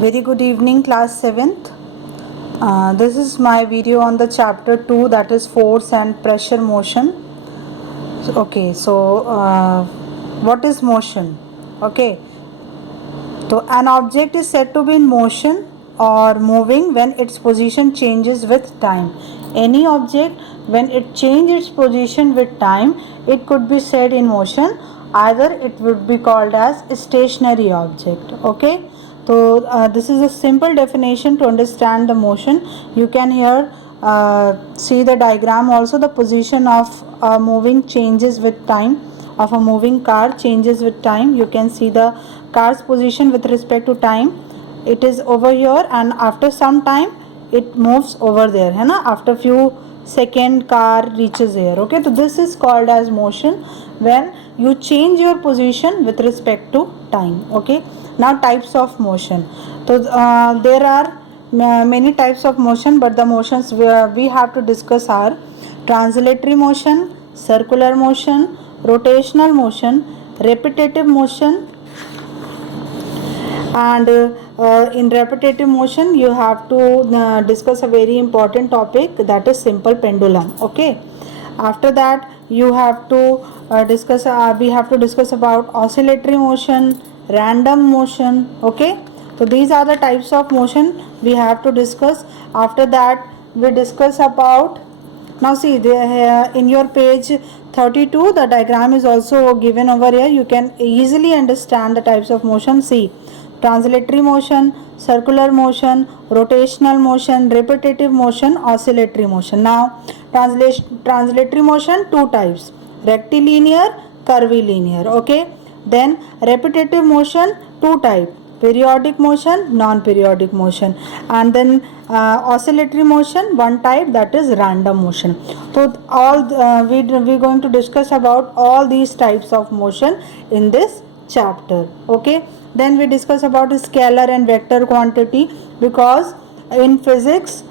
Very good evening, class 7th. This is my video on the chapter 2, that is force and pressure motion. What is motion? Okay, so an object is said to be in motion or moving when its position changes with time. Any object, when it changes its position with time, it could be said in motion. Either it would be called as a stationary object. Okay, so this is a simple definition to understand the motion. You can here see the diagram also. The position of moving changes with time, of a moving car changes with time. You can see the car's position with respect to time. It is over here and after some time it moves over there, है ना? After few second car reaches here. Okay, so this is called as motion when you change your position with respect to time. Okay, now types of motion. So there are many types of motion, but the motions we have to discuss are translatory motion, circular motion, rotational motion, repetitive motion, and in repetitive motion you have to discuss a very important topic, that is simple pendulum. Okay, after that you have to we have to discuss about oscillatory motion, random motion. Okay, so these are the types of motion we have to discuss. After that we discuss about, now see there in your page 32 the diagram is also given over here. You can easily understand the types of motion. See, translatory motion, circular motion, rotational motion, repetitive motion, oscillatory motion. Now translatory motion, two types: rectilinear, curvilinear. Okay, then repetitive motion, two type: periodic motion, non-periodic motion, and then oscillatory motion, one type, that is random motion. So all we're going to discuss about all these types of motion in this chapter. Okay, then we discuss about scalar and vector quantity, because in physics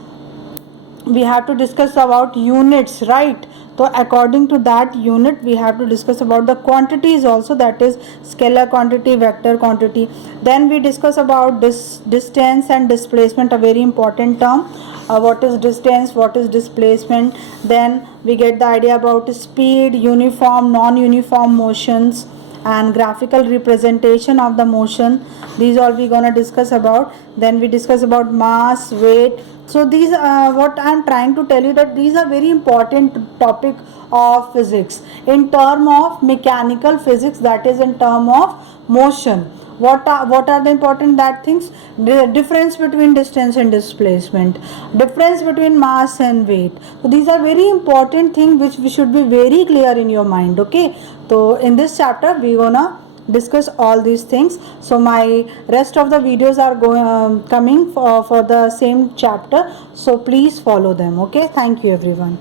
we have to discuss about units, right? So according to that unit we have to discuss about the quantities also, that is scalar quantity, vector quantity. Then we discuss about distance and displacement, a very important term. What is distance, what is displacement. Then we get the idea about speed, uniform, non-uniform motions, and graphical representation of the motion. These all we gonna discuss about. Then we discuss about mass, weight. So these what I am trying to tell you, that these are very important topic of physics in term of mechanical physics, that is in term of motion. What are the important that things? The difference between distance and displacement, difference between mass and weight. So these are very important things which we should be very clear in your mind. Okay, so in this chapter we gonna discuss all these things. So my rest of the videos are going coming for the same chapter, so please follow them. Okay, thank you everyone.